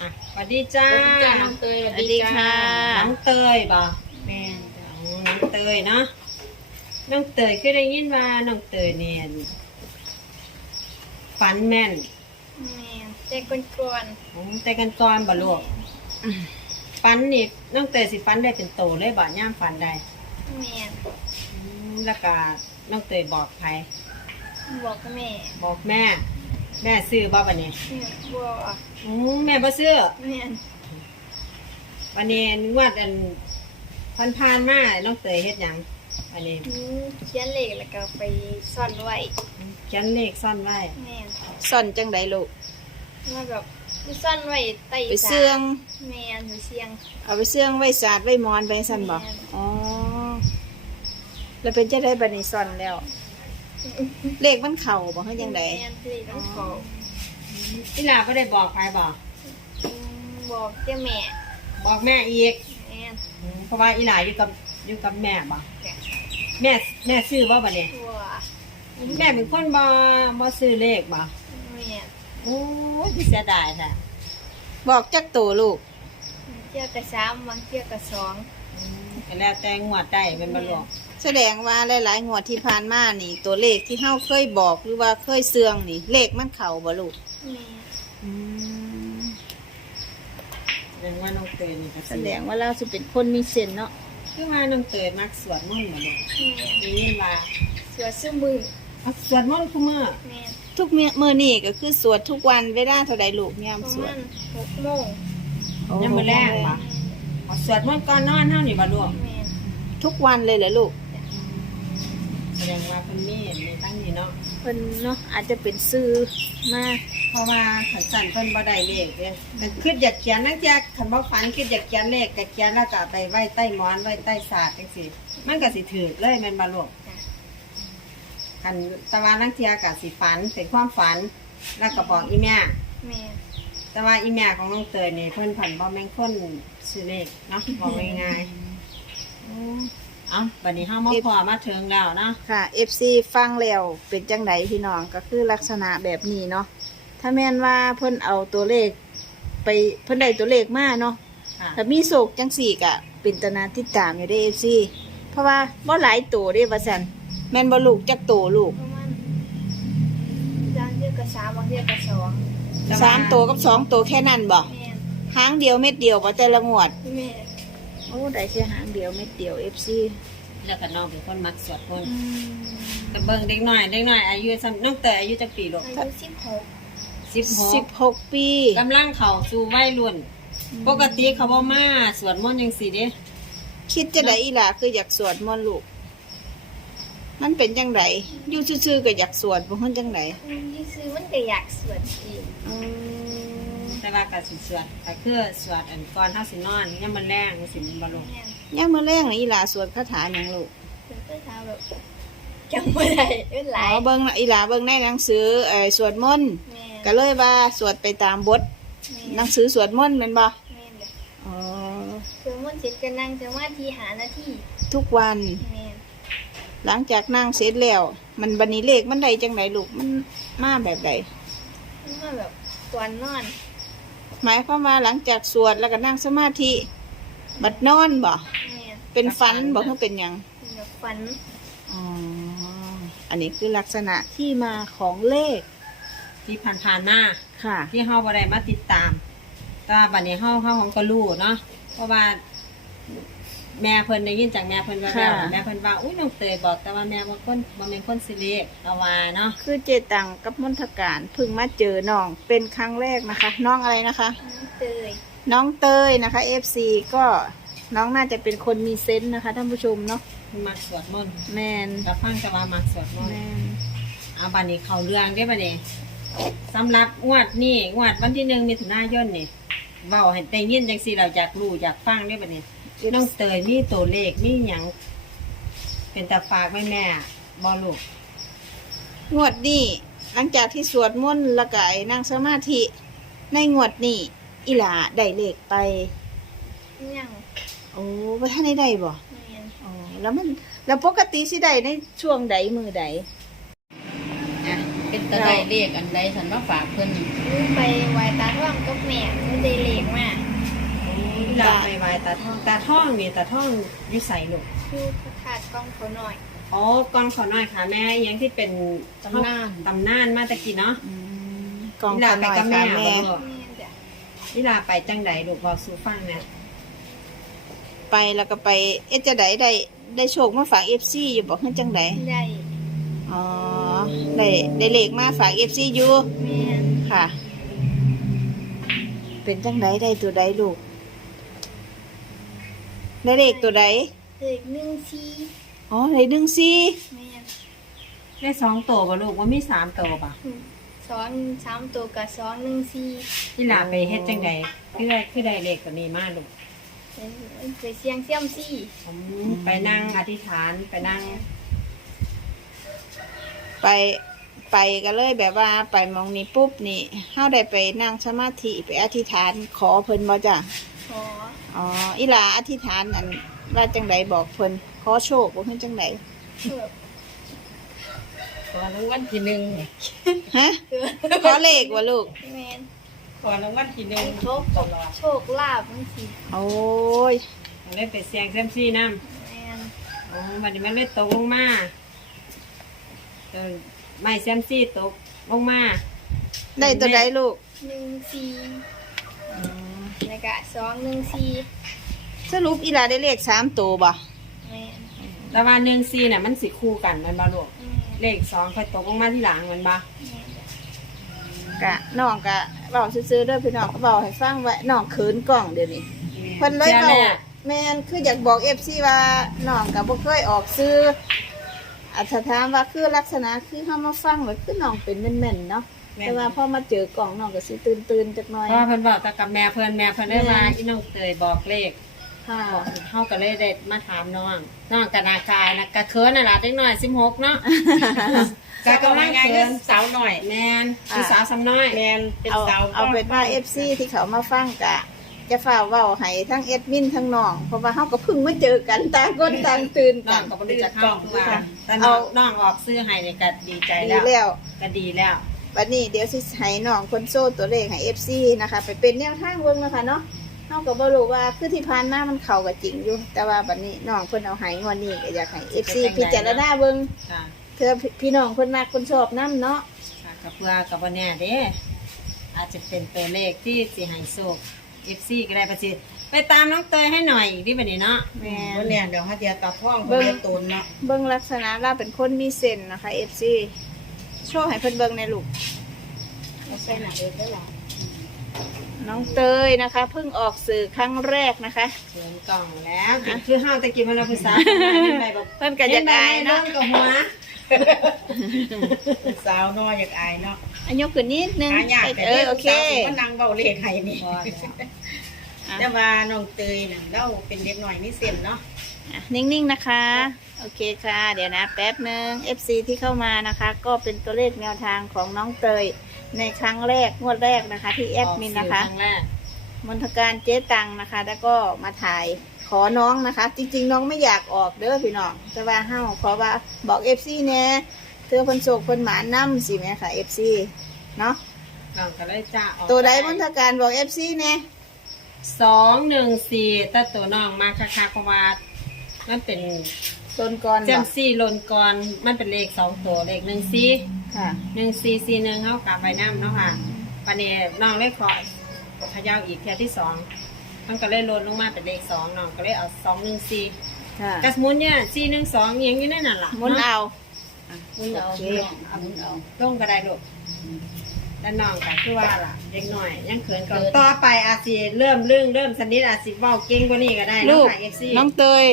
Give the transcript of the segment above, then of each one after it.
อะสวัสดีจ้าสวัสดีจ้าน้องเตยสวัสดีค่ะ น้องเตยบ่แม่นจ้ะอ๋อน้องเตยเนาะ น้องเตยคือได้ยินว่าน้องเตยเนี่ยฝันแม่นแม่นแต่กวนอ๋อแต่กันก่อนบ่ลูกฝันนี่น้องเตยสิฝันได้เป็นโตเลยบ่ย่ามฝันได้ๆแม่นอืมแล้วก็น้องเตยบอกใครบอกกับแม่บอกแม่ แม่ซื้อบ่บัดนี้แม่บอกอืมแม่บ่ซื้อแม่นวันนี้งวดอันพันพานๆมาน้องเตยเฮ็ดหยังอันนี้หนูเขียนเลขแล้วก็ไปซ่อนไว้เขียนเลขซ่อนไว้แม่นซ่อนจังไดลูกว่าแบบไปซ่อนไว้ใต้ไปเสื่อง แม่นไปเสียง เอาไปเสื่องไว้สาดไว้มอนไปสั่นบ่แม่น อ๋อ แล้วเป็นจะได้บัดนี้ซ่อนแล้ว เลขมันเข่าบ่เฮ็ดจังไดแม่นคือต้องขออีหลาบ่ได้บอกใครบอกอืมบอกเจ้าแม่บอกแม่อีกแม่นอืมเพราะว่าอีหลาอยู่กับอยู่กับแม่บ่จ้ะแม่แม่ซื้อบ่บัดนี้ตัวแม่เป็นคนบ่บ่ซื้อเลขบ่แม่นโอ้ยเสียดายแท้บอกจักโตลูกเที่ยวกับสามบางเที่ยวกับสองอืมก็แล้วแต่งวดได้เป็นบ่ลูก แสดงว่าหลายๆงวดที่ผ่านมานี่ ตัวเลขที่เฮาเคยบอกหรือว่าเคยเสื่องนี่ เลขมันเข่าบ่ลูกแม่นอืมแสดงว่าน้องเตยนี่ก็แสสิดงว่าเราสิเป็นคนมีเส้นเนาะคือว่าน้องเตยมักสวดมนต์บ่ลูกแม่นได้ยินว่าสวดซื้อมือเอาสวดมนต์คุมื้อแม่นทุกมื้อนี่ก็คือสวดทุกวันเวลาเท่าใดลูกยามประสวมาดณหกโมงยังมื้อแรกบ่เอาสวดมนต์ก่อนนอนเฮานี่บ่ลูกแม่นทุกวันเลยเหรอลูก แสดงว่าเพิ่นมีมีทั้งนี้เนาะเพิ่นเนาะอาจจะเป็นซื้อมาเพราะว่าขันสั่นเพิ่นบ่ได้เลขเด้แต่คิดอยากเขียนนักแจ๊กคันบ่ฝันคิดอยากเขียนเลขก็เขียนแล้วก็เอาไปไว้ใต้หมอนไว้ใต้ศาสตร์จังซี่มันก็สิถูกเลยแม่นบ่ลูกจ้ะคันแตะวันนักเที่ยก็สิฝันเป็นความฝันแล้วก็บอกอีแม่แม่นแต่ว่าอีแม่ของน้องเตยนี่เพิ่นผันบ่แม่นคนซื้อเลขเนาะบอกง่ายๆอืม เอ้าบัดนี้เฮามาพอมาถึงแล้วเนาะค่ะ FC ฟังแล้วเป็นจังไดพี่น้องก็คือลักษณะแบบนี้เนาะถ้าแม่นว่าเพิ่นเอาตัวเลข ไปเพิ่นได้ตัวเลขมาเนาะค่ะถ้ามีโศกจังสี่ก็เป็นตนาติดตามอยู่ได้ FC เพราะว่าบ่หลายตัวเด้ว่าซั่นแม่นบ่ลูกจักตัวลูกประมาณบางเที่ยวกับสามบางเที่ยวกับสองสามตัวกับสองตัวแค่นั้นบ่แม่นหางเดียวเม็ดเดียวบ่แต่ละงวด แม่น โอ้ได้แค่หางเดียวเม็ดเดียว FC แล้วก็น้องเป็นคนมักสวดมนต์ก็เบิ่งเด็กน้อยเด็กน้อยอายุซ้ำน้องเตยอายุจักปีลูกอายุสิบหก16 16ปีกำลังเข้าสู่วัยรุ่น ปกติเขาบ่มาสวดมนต์จังซี่เด้คิดจะได้อีหล่ะคืออยากสวดมนต์ลูกมันเป็นจังไดอยู่ซื่อๆก็อยากสวดบ่ฮู้จังไดยี่ซื้อมันก็อยากสวดอีกอืม แต่ว่าก็สิสวดก็คือสวดอันก่อนเฮาสินอนยามมื้อแลงสิมันบ่ลงแม่นยามมื้อแรงนี่อีหล่าสวดคาถาหยังลูกเพิ่นก็ถามแบบจำไม่ได้เป็นหอ๋ลาอยเบิ่งอีหล่าเบิ่งในหนังสือเอ่อสวดมนต์แม่นก็เลยว่าสวดไปตามบทหนังสือสวดมนต์แม่นบ่แม่นแบบอ๋อสวดมนต์เสร็จก็นั่งสมาธิหาหน้าที่ทุกวัน แม่นหลังจากนั่งเสร็จแล้ว มันบัดนี้เลขมันได้จังไดลูกมันมาแบบใดมันมาแบบตอนนอน หมายความว่าหลังจากสวดแล้วก็นั่งสมาธิ บัดนอนบ่แม่นเป็นฝันบ่คือเป็นหยังเป็นแบบฝันอ๋ออันนี้คือลักษณะที่มาของเลข ที่ผ่านๆมาค่ะ ที่เฮาบ่ได้มาติดตามแต่ว่าบัดนี้เฮาเฮาของก็รู้เนาะเพราะว่า แม่เพิ่นได้ยินจากแม่เพิ่นว่าแล้วค่ะ แม่เพิ่นว่าอุ้ยน้องเตยบอกแต่ว่าแม่บ่คนบ่แม่นคนสิเลขก็ว่าเนาะคือเจตังกับมนทการเพิ่งมาเจอน้องเป็นครั้งแรกนะคะ น้องอะไรนะคะน้ำเตยน้องเตยนะคะ FC ก็น้องน่าจะเป็นคนมีเซนส์นะคะท่านผู้ชมเนาะเพิ่นมักสวดมนต์แมนก็ฟังแต่ว่ามักสวดมนแมต์ นเอาบัดนี้เข้าเรื่องได้บัดนี้สำหรับงวดนี้งวดวันที่หนึ่งมิถุนายนนี่เว้าให้ได้ยินจังซี่เราอยากรู้อยากฟังได้บัดนี้ น้องเตยมีตัวเลขมีหยังเป็นตาฝากไว้แม่บ่ลูกงวดนี้หลังจากที่สวดมนต์และก็ไอ้นั่งสมาธิในงวดนี้อีหลาได้เลขไป ยังโอ้ว่าท่านได้ได้บ่แม่นอ๋อแล้วมันแล้วปกติสิได้ในช่วงใดมือใดอะเป็นตะไดเลขอันใดฉันมาฝากเพิ่นหนูไปไหว้ตาท่องกับแม่หนูได้เลข ตาท่องตาท่องนี่ตาท่องอยู่ใส่ลูกคือพระธาตุกล้องเขาหน่อยอ๋อกองขอหน่อยค่ะ แม่อิหยังที่เป็นตำนานตำนานมาตะกี้เนาะอืมกองนี่ขาลาหไปน่อยกับค่ะแม่แม่บ่ลูกแม่นจ้ะนี่ลาไปจังใดลูกบอกสู่ฟังเนี่ยไปแล้วก็ไปเอะจะได้ได้ได้โชคมาฝากเอฟซีอยู่บอกให้จังไดได้อ๋อได้ได้เลขมาฝากเอฟซีอยู่แม่นค่ะ เป็นจังไดได้ตัวใดลูก ได้เลขตัวใดเด็กหนึ่งซีอ๋อได้ดึงซีแม่นได้สองตัวบ่ลูกว่ามีสามตัวป่ะสองสามตัวกับสองหนึ่งซีนี่ลาไปเฮ็ดจังใดคือได้คือได้เลขตัวนี้มาลูกเป็นไปเสียงเสียมซีผมไปนั่งอธิษฐานไปนั่งไปไปก็เลยแบบว่าไปหมองนี้ปุ๊บนี่เฮาได้ไปนั่งสมาธิไปอธิษฐานขอเพิ่นบ่จ้ะขอ อ๋ออีหลาอธิษฐานอันว่าจังไดบอกเพิ่นขอโชคบ่เพิ่นจังไดเพื่อขอรางวัลที่หนึ่งฮะเพื่อขอเลขบ่ลูกแม่นขอรางวัลที่หนึ่งโชคตลอดโชคลาภบางทีโอ้ยเลยไปเสียงเซยมซี่น้แม่นำอ๋อวันนี้มันเลยตกลงมาเออไม่เซยมซี่ตกลงมาได้ตัวใดลูกหนึ่งซีแล้วก็ สองหนึ่งซีสรุปอีหลาได้เลขสามตัวบ่แม่นแต่ว่าหนึ่งซีน่ะมันสิคู่กันแมันบ่ลูกแม่นเลขสองค่อยตกลงมาที่หลังแมันบ่แม่นจ้ะกะน้องกะเว้าซื่อๆเด้อพี่น้องก็เว้าให้ฟังไว้น้องเขินกล้องเดี๋ยวนี้เพิ่นเลยชื่อเว้าแม่แม่นคืออยากบอก FC ว่าน้องก็บ่เคยออกซื้ออัถ้าถามว่าคือลักษณะคือเฮามาฟังว่าคือน้องเป็นแม่นๆเนาะ แต่ว่าพอมาเจอกล่องน้องก็สิตื่นๆจักหน่อยเพราะว่าเพิ่นบอกแต่กับแม่เพิ่นแม่เพิ่นได้มาอีน้องเตยบอกเลขค่ะบอกเฮาก็เลยได้มาถามน้องน้องก็นากายนะกะเคินน่ะล่ะเด็กน้อย16เนาะก็กำลังงานก็สาวหน่อย แม่นคือสาวซ้ำน้อยแมนเป็นเอาสาวเอาเป็นว่า FC ที่เขามาฟังกะจะฝ่ากเว้าให้ทั้งเอดมินทั้งน้องเพราะว่าเฮาก็เพิ่งมาเจอกันต่างคนต่างตื่นน้กัองนก็บ่รู้จักเข้าตัวแต่เอาน้องน้องออกซื้อให้นี่ก็ดีใจดีแล้วแล้วก็ดีแล้ว บัดนี้เดี๋ยวสิให้น้องคนโซ่ตัวเลขให้ FC นะคะไปเป็นแนวทางเบิ่งนะคะเนาะเฮาก็บ่รู้ว่าคือที่ผ่านมามันเข้ากับจริงอยู่ แต่ว่าบัดนี้น้องเพิ่นเอาให้งวดนี้ก็อยากให้ FC พิจารณาเบิ่งค่ะเพื่อพี่น้องเพิ่นมักเพิ่นชอบนํเนาะค่ะกับเพื่อกับวันเนี้ยเด้อาจจะเป็นตัวเลขที่สิให้โชค FC ก็ได้ประสิทธิ์ไปตามน้องเตยให้หน่อยดิบัดนี้เนาะแม่วันนเนี่ยเดี๋ยวฮะเดียตาท่องเบิ่งตูนเนาะเบิ่งลักษณะเราเป็นคนมีเส้นนะคะ FC โชว์ให้เพิ่นเบิ่งในลูกไม่ใช่หนักเอิ้นได้หรอน้องเตยนะคะเพิ่งออกสื่อครั้งแรกนะคะเชิญกล่องแล้วกินคือห้าวตะกี้มันเราภาษาไปบอกเพิ่นก็จะอายเนาะกับหัวเป็นสาวน้อยอยากอายเนาะอันยกขึ้นนิดนึงหายากแต่เออโอเคก็นั่งเบาเลขให้นี่พอแล้วแต่ว่าน้องเตยน่ะเราเป็นเด็กหน่อยมีเส้นเนาะ อะนิ่งๆนะคะ โอเคค่ะ เดี๋ยวนะ แป๊บหนึ่ง FC ที่เข้ามานะคะ ก็เป็นตัวเลขแนวทางของน้องเตย ในครั้งแรกงวดแรกนะคะ ที่แอดมินนะคะ ออกสื่อรั้งแรกมนทการเจ๊ตังนะคะ แล้วก็มาถ่ายขอน้องนะคะ จริงๆ น้องไม่อยากออกเด้อพี่น้องแต่ว่าเฮ้าขอว่าบอกเอฟซีแน่เธอเพิ่นโศกเพิ่นหมานํสิแม่ค่ะเอฟซีเนาะกล่องก็เลยจ้าออกตัวใดมนทการบอกเอฟซีแน่สองหนึ่งสี่แต่ตัวน้องมาคักๆเพราะว่า มันเป็นต้นก่อนเจบอมกซี่ลนกรมันเป็นเลขสองตัวเลขหนึ่งสี่ค่ะ หนึ่งสี่สี่หนึ่งเขากลับไปน้ำเนาะค่ะปันนี้น้องเลขขอขยาวอีกเทียที่สองมันก็เลยลดลงมาเป็นเลขสองน้องก็เลยเอาสองหนึ่งสี่ค่ะกระสมุนเนี่ยสี่หนึ่งสองยังอยู่ในนั่นล่ะหมุนเอาหมุนเอาโอเคเอาหมุนเอาลงก็ได้ลูกแล้วน้องก็คือว่าล่ะเด็กหน่อยยังเขินก่อนต่อไปอาจสิเริ่มเรื่องเริ่มสนิทอาจสิเว้าเก่งกว่านี้ก็ได้ลูเนาะกค่ะเอฟซีน้องเตย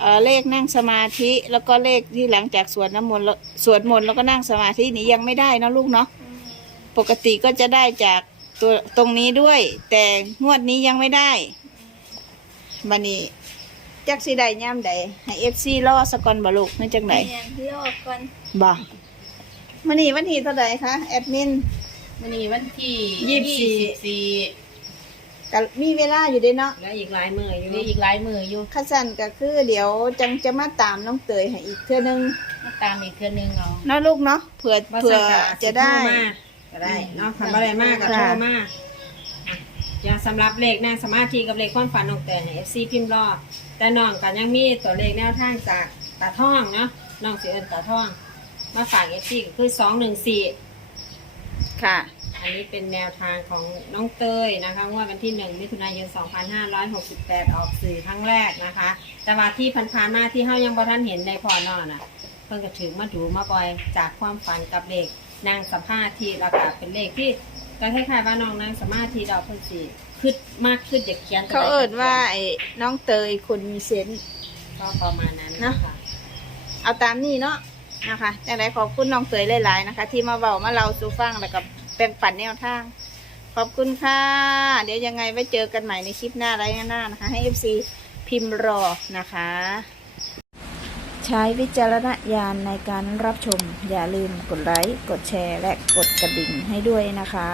เอ่อเลขนั่งสมาธิ แล้วก็เลขที่หลังจากสวดน้ำมนต์แล้วสวดมนต์แล้วก็นั่งสมาธินี้ยังไม่ได้เนอะลูกเนาะปกติก็จะได้จากตัวตรงนี้ด้วย แต่งวดนี้ยังไม่ได้บันนี้จักสิได้ย่ำใดให้เอฟซีรอสกอนบลูกนั่นจังไหนแม่นรอก่อนบ่มันนี่วันที่เท่าไหร่คะแอดมินวันนี้วันที่ยี่สิบสี่สี่ ก็มีเวลาอยู่เด้เนาะแล้วอีกหลายมืออยู่มีอีกหลายมืออยู่ข้าสันก็คือเดี๋ยวจังจะมาตามน้องเตยให้อีกเทื่อนึงมาตามอีกเทื่อนึงเอาเนาะลูกเนาะเผื่อว่าเผื่อสั่งกจะได้สิโทรมาก็ได้เนาะคันบ่ได้มากก็โทรมาอย่าสำหรับเลขนั่งสมาธิกับเลขความฝันน้องเตยให้ FC พิมพ์รอแต่น้องก็ยังมีตัวเลขแนวทางจากตาท่องเนาะน้องสิเอิ้นตาท่อง มาฝาก FC ก็คือ214ค่ะ อันนี้เป็นแนวทางของน้องเตยนะคะงวดวันที่1มิถุนายน 2568 ออกสื่อครั้งแรกนะคะ แต่ว่าที่ผ่านๆมาที่เฮายังบ่ทันเห็นในพอนอนน่ะ เพิ่นก็ถือมาดูมาบ่อยจากความฝันกับเลขนางสัมภาษณ์ที่แล้วก็เป็นเลขที่ก็คล้ายๆว่าน้องนางสมาธิเราเพิ่นสิคิดมากขึ้นอยากเขียนตัวเขาใดเอิดว่าไอ้น้องเตยคนมีเซนส์ ก็ประมาณนั้นเนอะนะคะเอาตามนี้เนาะนะคะจังไรขอบคุณน้องเตยหลายๆนะคะ ที่มาเบามาเราสู่ฟังแล้วกับ แบ่งปันแนวทาง ขอบคุณค่ะ เดี๋ยวยังไงไว้เจอกันใหม่ในคลิปหน้าไรหน้านะคะ ให้ FC พิมพ์รอนะคะ ใช้วิจารณญาณในการรับชม อย่าลืมกดไลค์ กดแชร์ และกดกระดิ่งให้ด้วยนะคะ